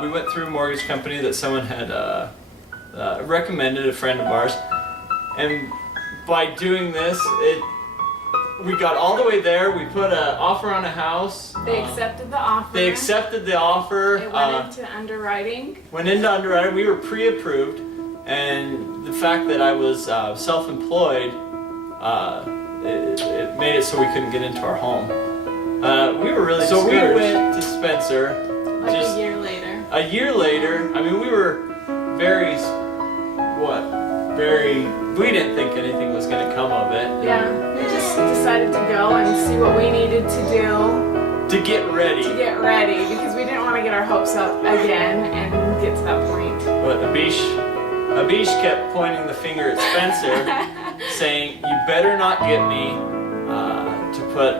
we went through a mortgage company that someone had recommended, a friend of ours, and by doing this, we got all the way there. We put an offer on a house. They accepted the offer. They accepted the offer. It went into underwriting. Went into underwriting. We were pre-approved, and the fact that I was self-employed, it made it so we couldn't get into our home. We were really discouraged. So we went to Spencer. Like a year later. A year later. I mean, we were we didn't think anything was going to come of it. Yeah, we just decided to go and see what we needed to do. To get ready. Because we didn't want to get our hopes up again and get to that point. But Abish kept pointing the finger at Spencer, saying, "You better not get me to put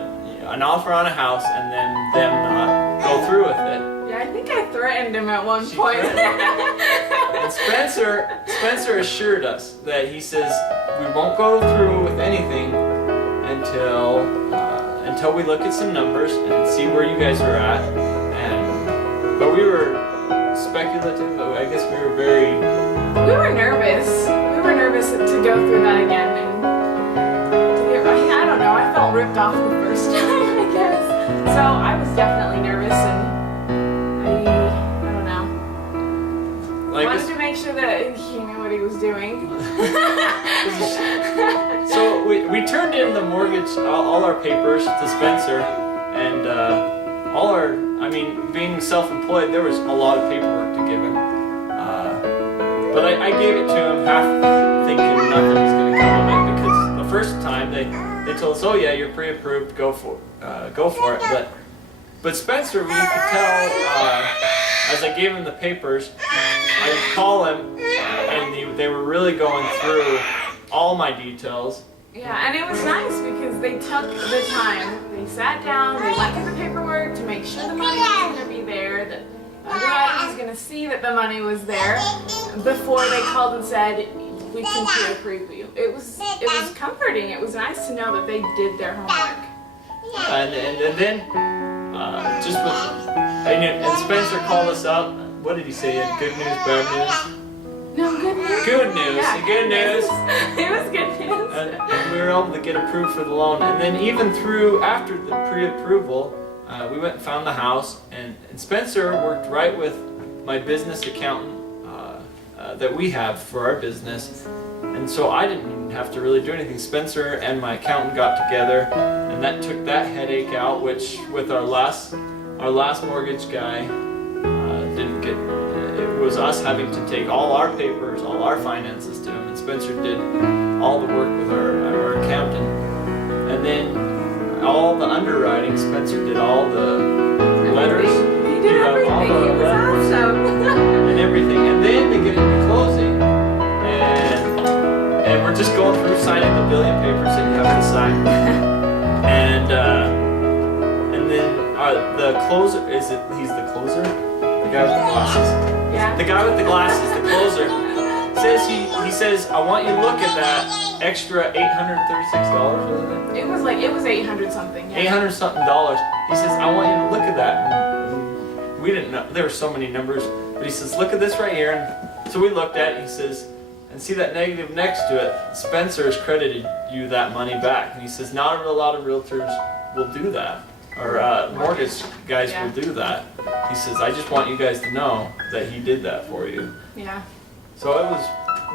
an offer on a house and then them not go through with it." Yeah, I think I threatened him at one point. And Spencer assured us that he says, "We won't go through with anything until we look at some numbers and see where you guys are at." But we were speculative. I guess we were We were nervous. We were nervous to go through that again and I don't know. I felt ripped off the first time, I guess. So I was definitely nervous and I don't know. Wanted to make sure that he knew what he was doing. So we turned in the mortgage, all our papers to Spencer, and being self-employed, there was a lot of paperwork to give him. But I gave it to him half thinking nothing was going to come of it, because the first time they told us, "Oh yeah, you're pre-approved, go for it." But Spencer, we could tell as I gave him the papers, I'd call him, and they were really going through all my details. Yeah, and it was nice because they took the time. They sat down, they went through the paperwork to make sure the money was going to be there, that underwriting was going to see that the money was there before they called and said, "We can pre-approve you." It was comforting. It was nice to know that they did their homework. And then and Spencer called us up. What did he say? Good news, bad news? No, good news. Good news. Yeah, good news. It was good news. And we were able to get approved for the loan. And then even after the pre-approval, we went and found the house. And Spencer worked right with my business accountant that we have for our business. And so I didn't even have to really do anything. Spencer and my accountant got together, and that took that headache out, which with our last mortgage guy didn't get. It was us having to take all our papers, all our finances to him, and Spencer did all the work with our accountant. And then all the underwriting, Spencer did all the letters. He did everything. It was awesome. And everything. And then they get into closing, and we're just going through signing the billing papers that you have to sign. And then the closer, he's the closer? The guy with the glasses? Yeah. The guy with the glasses, the closer, says he says, "I want you to look at that extra $836, wasn't it? It was 800 something. Yeah. $800 something. He says, "I want you to look at that." And we didn't know, there were so many numbers, but he says, "Look at this right here." And so we looked at it, he says, "And see that negative next to it? Spencer has credited you that money back." And he says, "Not a lot of realtors will do that, or mortgage guys will do that." He says, "I just want you guys to know that he did that for you." Yeah. So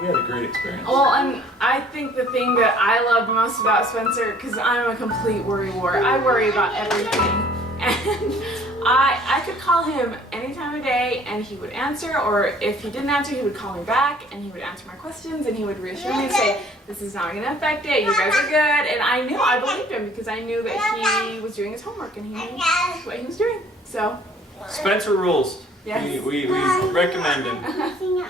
we had a great experience. Well, and I think the thing that I loved most about Spencer, because I'm a complete worrywart, I worry about everything, and I could call him any time of day and he would answer, or if he didn't answer, he would call me back and he would answer my questions and he would reassure me and say, "This is not going to affect it, you guys are good." And I believed him because I knew that he was doing his homework and he knew what he was doing. So Spencer rules. Yes. We recommend him.